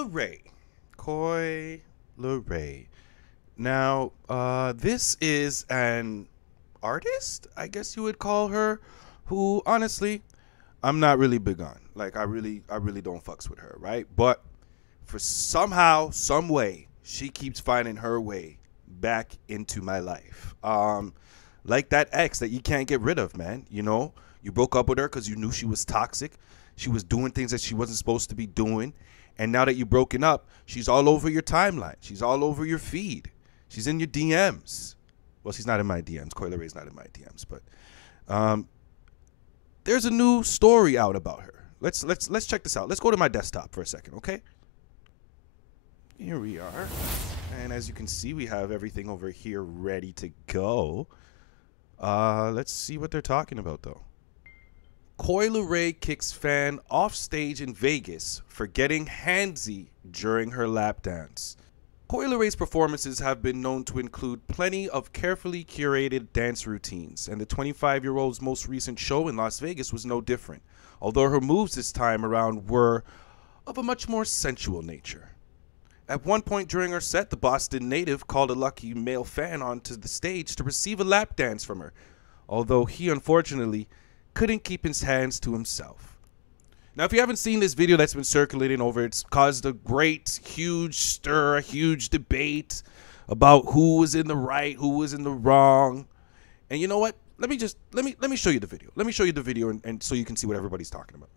Leray. Coi Leray. Now, this is an artist, I guess you would call her, who honestly, I'm not really big on. Like, I really don't fucks with her, right? But for somehow, some way, she keeps finding her way back into my life. Like that ex that you can't get rid of, man. You know, you broke up with her because you knew she was toxic. She was doing things that she wasn't supposed to be doing. And now that you've broken up, she's all over your timeline. She's all over your feed. She's in your DMs. Well, she's not in my DMs. Coi Leray's not in my DMs, but there's a new story out about her. Let's check this out. Let's go to my desktop for a second, okay? Here we are. And as you can see, we have everything over here ready to go. Let's see what they're talking about, though. Coi Leray kicks fan off stage in Vegas for getting handsy during her lap dance. Coi Leray's performances have been known to include plenty of carefully curated dance routines, and the 25-year-old's most recent show in Las Vegas was no different, although her moves this time around were of a much more sensual nature. At one point during her set, the Boston native called a lucky male fan onto the stage to receive a lap dance from her, although he unfortunately couldn't keep his hands to himself. Now, if you haven't seen this video that's been circulating over, it's caused a great, huge stir, a huge debate about who was in the right, who was in the wrong. And you know what? Let me show you the video. Let me show you the video and so you can see what everybody's talking about.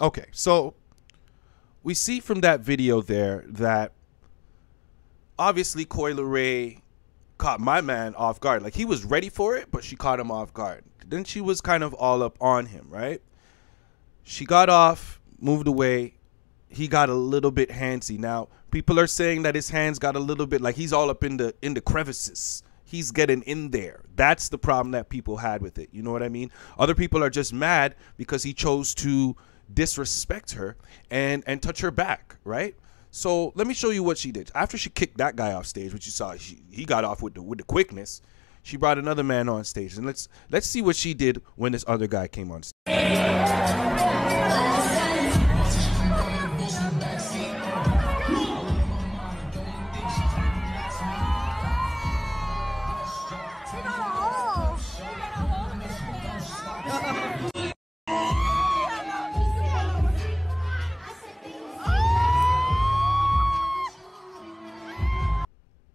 Okay, so we see from that video there that obviously Coi Leray caught my man off guard. Like, he was ready for it, but she caught him off guard. Then she was kind of all up on him, right? She got off, moved away. He got a little bit handsy. Now, people are saying that his hands got a little bit, like he's all up in the crevices. He's getting in there. That's the problem that people had with it. You know what I mean? Other people are just mad because he chose to disrespect her and touch her back, right? So let me show you what she did. After she kicked that guy off stage, which you saw, he got off with the quickness. She brought another man on stage, and let's see what she did when this other guy came on stage.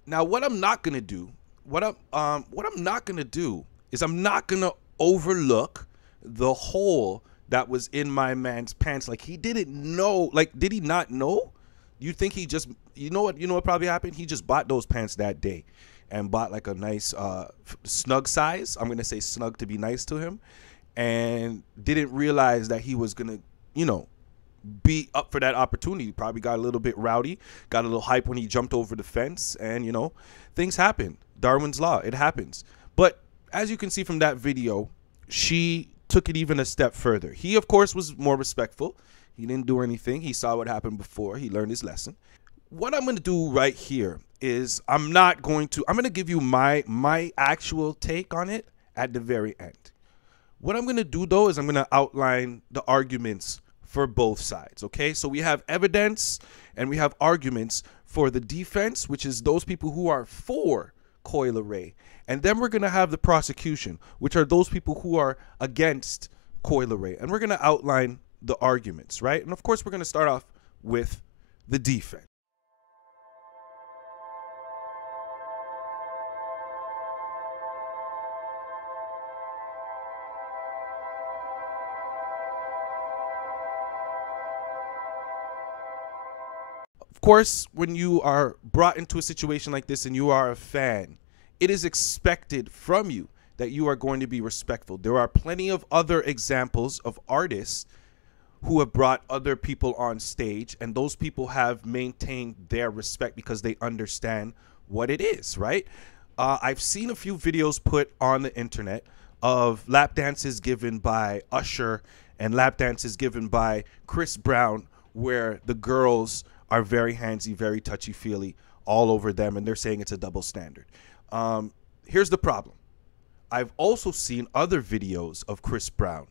Now, what I'm not gonna do, what I'm not gonna do is I'm not gonna overlook the hole that was in my man's pants. Like, he didn't know. Like, did he not know? You think he just, you know what probably happened? He just bought those pants that day and bought like a nice snug size. I'm gonna say snug to be nice to him, and didn't realize that he was gonna, you know, be up for that opportunity. Probably got a little bit rowdy, got a little hype when he jumped over the fence, and you know, things happen. Darwin's law, it happens. But as you can see from that video, she took it even a step further. He, of course, was more respectful. He didn't do anything. He saw what happened before. He learned his lesson. What I'm going to do right here is I'm going to give you my actual take on it at the very end. What I'm going to do, though, is I'm going to outline the arguments for both sides, okay? So we have evidence and we have arguments for the defense, which is those people who are for Coi Leray. And then we're going to have the prosecution, which are those people who are against Coi Leray. And we're going to outline the arguments, right? And of course, we're going to start off with the defense. Of course, when you are brought into a situation like this and you are a fan, it is expected from you that you are going to be respectful. There are plenty of other examples of artists who have brought other people on stage, and those people have maintained their respect because they understand what it is, right? I've seen a few videos put on the internet of lap dances given by Usher and lap dances given by Chris Brown, where the girls are very handsy, very touchy-feely all over them, and they're saying it's a double standard. Here's the problem. I've also seen other videos of Chris Brown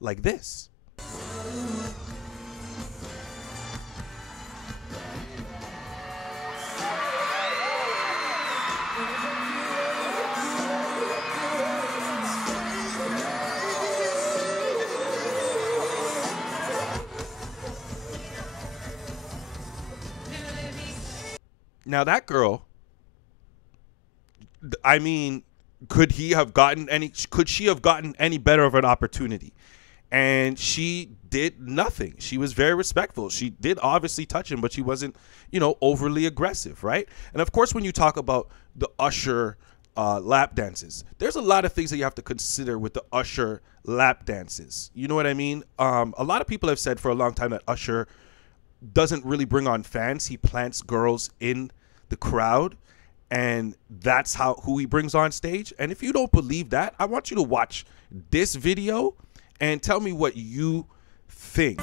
like this. Now that girl, I mean, could she have gotten any better of an opportunity? And she did nothing. She was very respectful. She did obviously touch him, but she wasn't, overly aggressive, right? And of course, when you talk about the Usher lap dances, there's a lot of things that you have to consider with the Usher lap dances. You know what I mean? A lot of people have said for a long time that Usher doesn't really bring on fans. He plants girls in the crowd, and that's who he brings on stage. And if you don't believe that, I want you to watch this video and tell me what you think.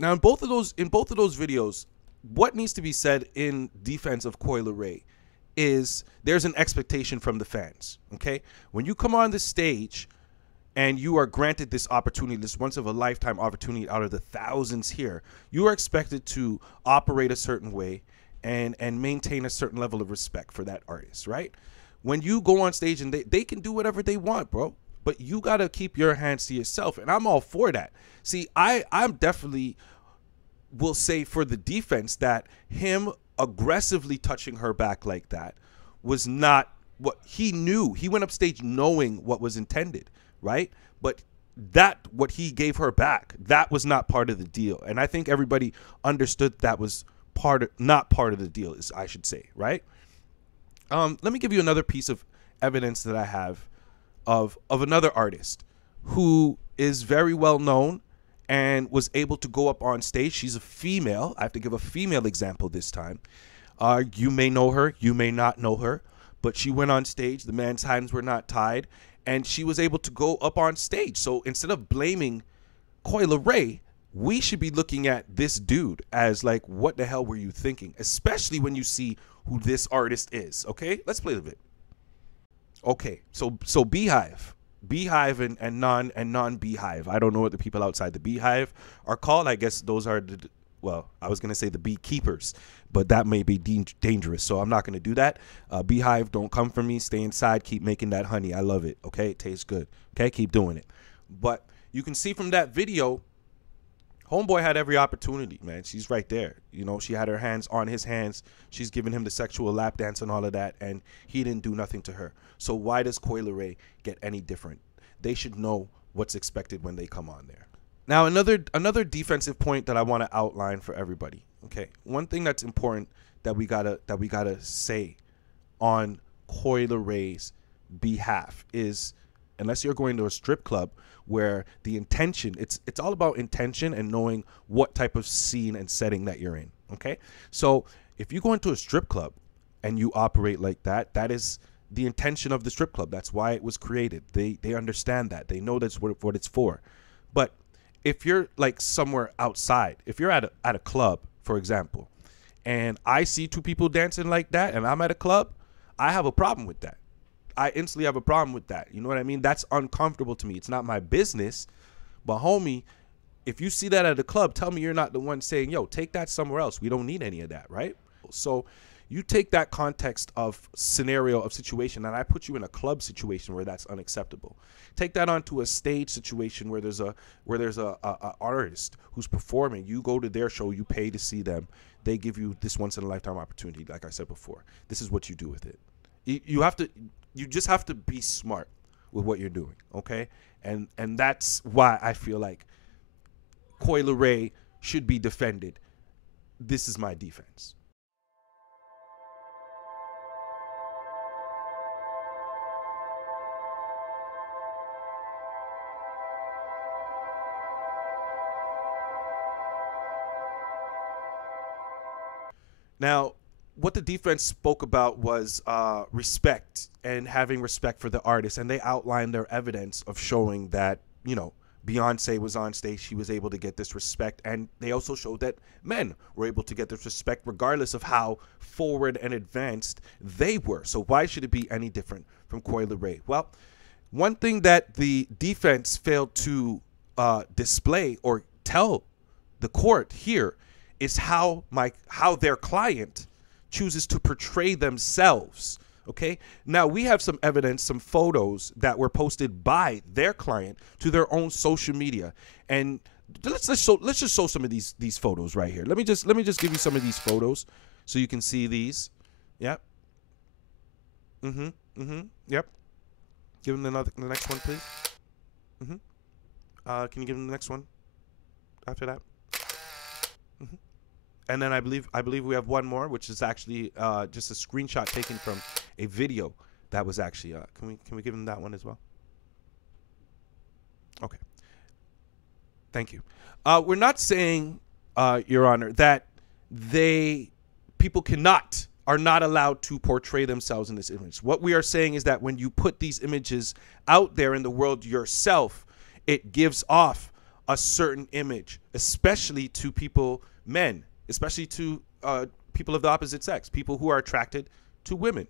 Now, in both of those videos, what needs to be said in defense of Coi Leray is there's an expectation from the fans. Okay, when you come on the stage and you are granted this opportunity, this once of a lifetime opportunity out of the thousands here, you are expected to operate a certain way and maintain a certain level of respect for that artist, right? When you go on stage and they can do whatever they want, bro, but you got to keep your hands to yourself, and I'm all for that. See, I'm definitely will say for the defense that him aggressively touching her back like that was not what he knew. He went up stage knowing what was intended, right? But what he gave her back, that was not part of the deal. And I think everybody understood that was not part of the deal, I should say, right? Let me give you another piece of evidence that I have of another artist who is very well known and was able to go up on stage. She's a female. I have to give a female example this time. You may know her, you may not know her, but she went on stage. The man's hands were not tied, and she was able to go up on stage. So instead of blaming Coi Leray, we should be looking at this dude as like, what the hell were you thinking? Especially when you see who this artist is. Okay, let's play the vid. Okay, so Beehive and non-Beehive. I don't know what the people outside the Beehive are called. I guess those are I was gonna say the beekeepers, but that may be dangerous, so I'm not gonna do that. Beehive, don't come for me. Stay inside. Keep making that honey. I love it. Okay, it tastes good. Okay, keep doing it. But you can see from that video, homeboy had every opportunity, man. She's right there. She had her hands on his hands. She's giving him the sexual lap dance and all of that, and he didn't do nothing to her. So why does Coi Leray get any different? They should know what's expected when they come on there. Now, another defensive point that I want to outline for everybody. Okay, one thing that's important that we gotta say on Coi Leray's behalf is, unless you're going to a strip club where the intention, it's all about intention and knowing what type of scene and setting that you're in. Okay, so if you go into a strip club and you operate like that, that is the intention of the strip club. That's why it was created. They understand that. They know that's what it's for. But if you're like somewhere outside, if you're at a club, for example, and I see two people dancing like that and I'm at a club, I have a problem with that. I instantly have a problem with that. You know what I mean? That's uncomfortable to me. It's not my business. But homie, if you see that at a club, tell me you're not the one saying, yo, take that somewhere else. We don't need any of that, right? So you take that context of scenario, of situation, and I put you in a club situation where that's unacceptable. Take that onto a stage situation where there's a artist who's performing. You go to their show, you pay to see them. They give you this once in a lifetime opportunity, like I said before. This is what you do with it. You just have to be smart with what you're doing, okay? And that's why I feel like Coi Leray should be defended. This is my defense. Now, what the defense spoke about was respect and having respect for the artist, and they outlined their evidence of showing that, you know, Beyonce was on stage, she was able to get this respect, and they also showed that men were able to get this respect regardless of how forward and advanced they were. So why should it be any different from Coi Leray? Well, one thing that the defense failed to display or tell the court here is how their client chooses to portray themselves. Okay, now we have some evidence, some photos that were posted by their client to their own social media, and let's just show some of these photos right here. Let me just give you some of these photos so you can see these. Yep. Yep. Give them the next one, please. Can you give them the next one after that? And then I believe we have one more, which is actually just a screenshot taken from a video that was actually. Can we give them that one as well? Okay. Thank you. We're not saying, Your Honor, that people are not allowed to portray themselves in this image. What we are saying is that when you put these images out there in the world yourself, it gives off a certain image, especially to people, men, especially to people of the opposite sex, people who are attracted to women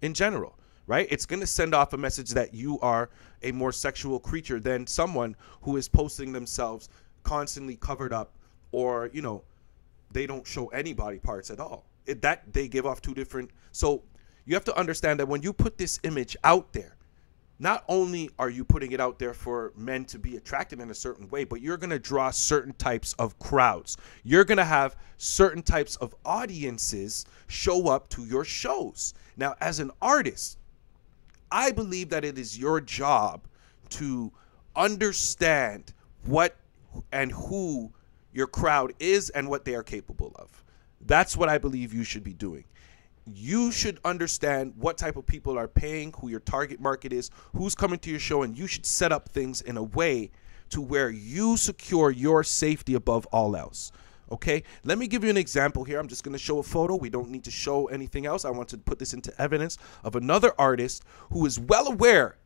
in general, right? It's going to send off a message that you are a more sexual creature than someone who is posting themselves constantly covered up, or, you know, they don't show any body parts at all. That they give off two different. So you have to understand that when you put this image out there, not only are you putting it out there for men to be attracted in a certain way, but you're going to draw certain types of crowds. You're going to have certain types of audiences show up to your shows. Now, as an artist, I believe that it is your job to understand what and who your crowd is and what they are capable of. That's what I believe you should be doing. You should understand what type of people are paying, who your target market is, who's coming to your show, and you should set up things in a way to where you secure your safety above all else. Okay, let me give you an example here. I'm just going to show a photo. We don't need to show anything else. I want to put this into evidence of another artist who is well aware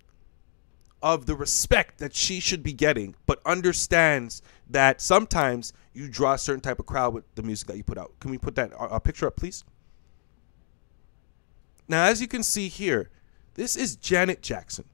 of the respect that she should be getting, but understands that sometimes you draw a certain type of crowd with the music that you put out. Can we put that picture up, please? Now, as you can see here, this is Janet Jackson.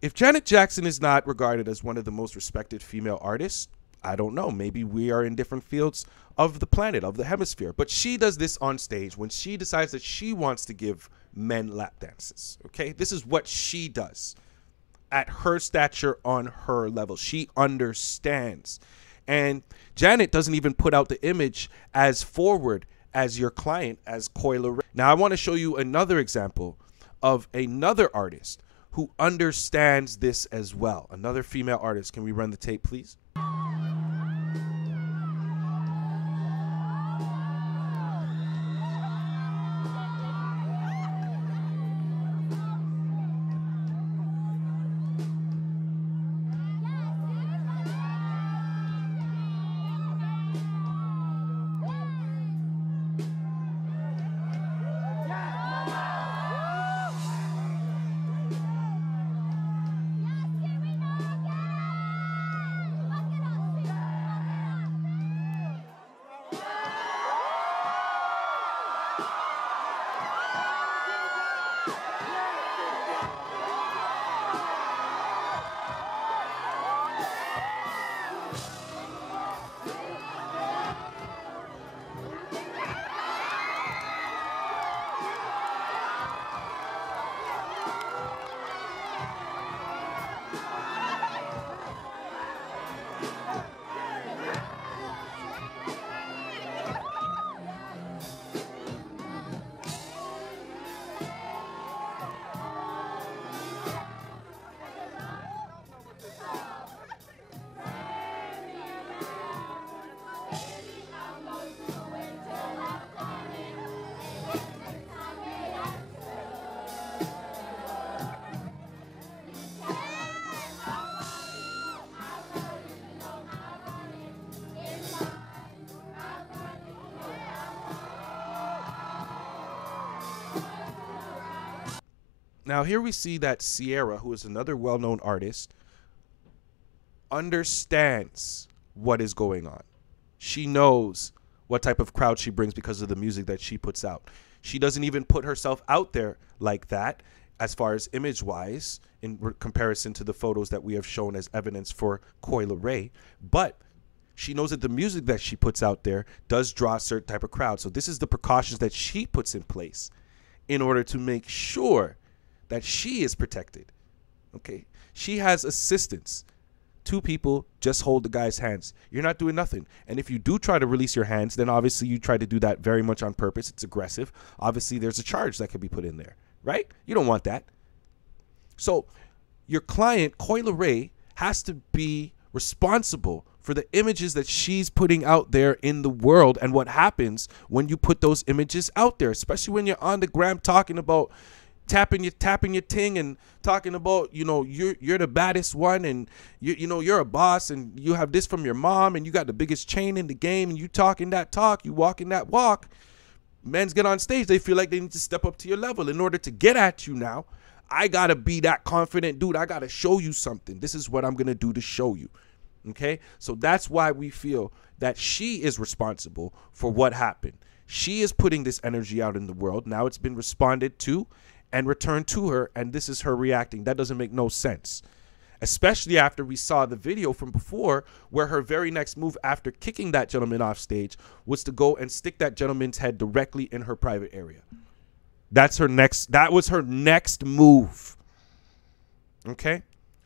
If Janet Jackson is not regarded as one of the most respected female artists, I don't know. Maybe we are in different fields of the planet, of the hemisphere. But she does this on stage when she decides that she wants to give men lap dances. Okay? This is what she does at her stature, on her level. She understands. And Janet doesn't even put out the image as forward as your client, as Coi Leray. Now, I want to show you another example of another artist who understands this as well. Another female artist. Can we run the tape, please? Now, here we see that Sierra, who is another well-known artist, understands what is going on. She knows what type of crowd she brings because of the music that she puts out. She doesn't even put herself out there like that as far as image-wise in comparison to the photos that we have shown as evidence for Coi Leray. But she knows that the music that she puts out there does draw a certain type of crowd. So this is the precautions that she puts in place in order to make sure that she is protected. Okay? She has assistants. 2 people just hold the guy's hands. You're not doing nothing. And if you do try to release your hands, then obviously you try to do that very much on purpose. It's aggressive. Obviously, there's a charge that could be put in there, right? You don't want that. So your client, Coi Leray, has to be responsible for the images that she's putting out there in the world and what happens when you put those images out there, especially when you're on the gram talking about tapping your ting and talking about, you know, you're the baddest one, and you know you're a boss, and you have this from your mom, and you got the biggest chain in the game, and you talking that talk, you walking that walk. Men's get on stage, they feel like they need to step up to your level. In order to get at you now, I gotta be that confident dude. I gotta show you something. This is what I'm gonna do to show you. Okay, so that's why we feel that she is responsible for what happened. She is putting this energy out in the world. Now it's been responded to and returned to her, and this is her reacting. That doesn't make no sense, especially after we saw the video from before where her very next move after kicking that gentleman off stage was to go and stick that gentleman's head directly in her private area. That was her next move. Okay,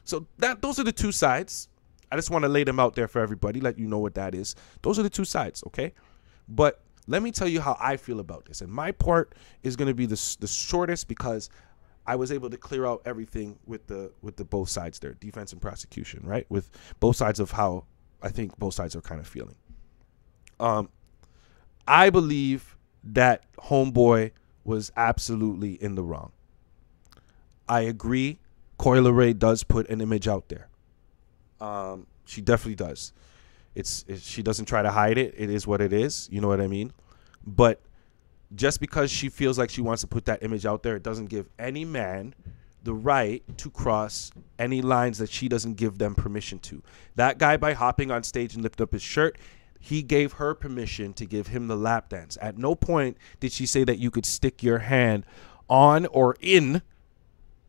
so those are the 2 sides. I just want to lay them out there for everybody, let you know what that is. Those are the 2 sides, okay? But let me tell you how I feel about this. And my part is going to be the shortest because I was able to clear out everything with the both sides there, defense and prosecution, right? With both sides of how I think both sides are kind of feeling. I believe that Homeboy was absolutely in the wrong. I agree. Coi Leray does put an image out there. She definitely does. She doesn't try to hide it. It is what it is. You know what I mean? But just because she feels like she wants to put that image out there, it doesn't give any man the right to cross any lines that she doesn't give them permission to. That guy, by hopping on stage and lifting up his shirt, he gave her permission to give him the lap dance. At no point did she say that you could stick your hand on or in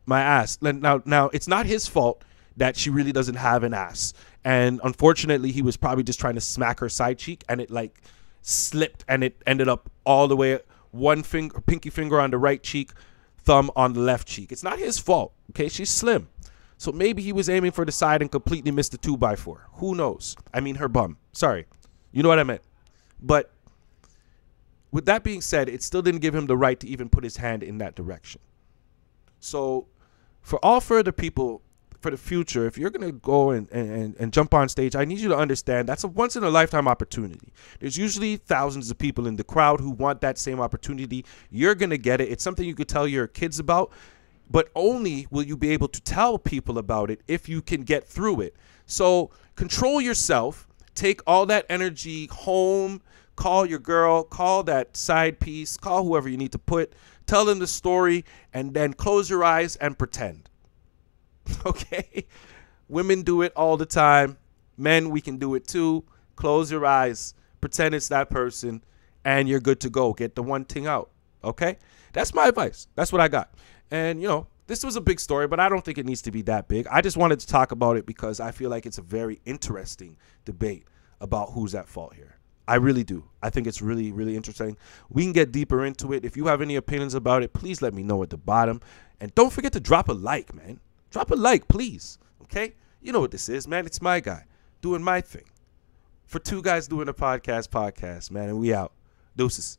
my ass. Now it's not his fault that she really doesn't have an ass. And unfortunately, he was probably just trying to smack her side cheek, and it like slipped, and it ended up all the way one finger, pinky finger on the right cheek, thumb on the left cheek. It's not his fault. Okay, she's slim. So maybe he was aiming for the side and completely missed the 2x4. Who knows? I mean, her bum. Sorry. You know what I meant. But with that being said, it still didn't give him the right to even put his hand in that direction. So for all further people, for the future, if you're going to go and jump on stage, I need you to understand that's a once-in-a-lifetime opportunity. There's usually thousands of people in the crowd who want that same opportunity. You're going to get it. It's something you could tell your kids about, but only will you be able to tell people about it if you can get through it. So control yourself. Take all that energy home. Call your girl. Call that side piece. Call whoever you need to put. Tell them the story, and then close your eyes and pretend. Okay? Women do it all the time. Men, we can do it too. Close your eyes. Pretend it's that person, and you're good to go. Get the one thing out. Okay? That's my advice. That's what I got. And, you know, this was a big story, but I don't think it needs to be that big. I just wanted to talk about it because I feel like it's a very interesting debate about who's at fault here. I really do. I think it's really, really interesting. We can get deeper into it. If you have any opinions about it, please let me know at the bottom. And don't forget to drop a like, man. Drop a like, please. Okay? You know what this is, man. It's my guy doing my thing. For two guys doing a podcast, man. And we out. Deuces.